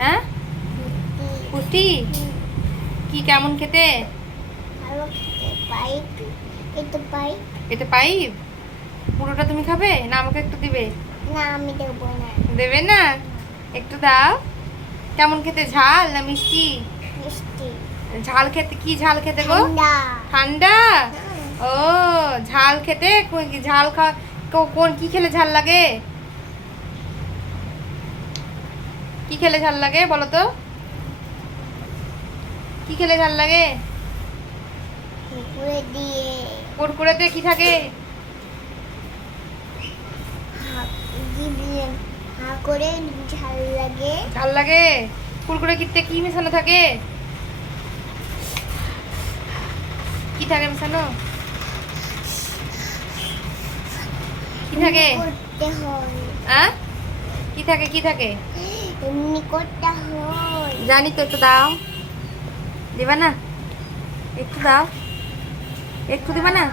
হ্যাঁ, পুষ্টি কি কেমন খেতে? এটা পাইপ পুরোটা তুমি খাবে না আমাকে একটু দিবে? না আমি দেবো না। দেবে না? একটু দাও। কেমন খেতে, ঝাল না মিষ্টি? মিষ্টি। ঝাল খেতে, কি ঝাল খেতে গো? ঠান্ডা। ঠান্ডা। ও ঝাল খেতে, ঝাল খাওয়া কোন কি খেলে ঝাল লাগে? কি খেলে ঝাল লাগে বলো তো? কি খেলে ঝাল লাগে? কুকুরে দিয়ে। কুরকুরেতে কি থাকে? হা করে ঝাল লাগে। ঝাল লাগে। কুরকুরে কিতে কি মেশানো থাকে? কি থাকে মেশানো? কি থাকে? করতে হয়। কি থাকে, কি থাকে? এমনি করতে হয়। জানি তো, একটু দাও। দিবা না? একটু দাও, একটু দিবা না?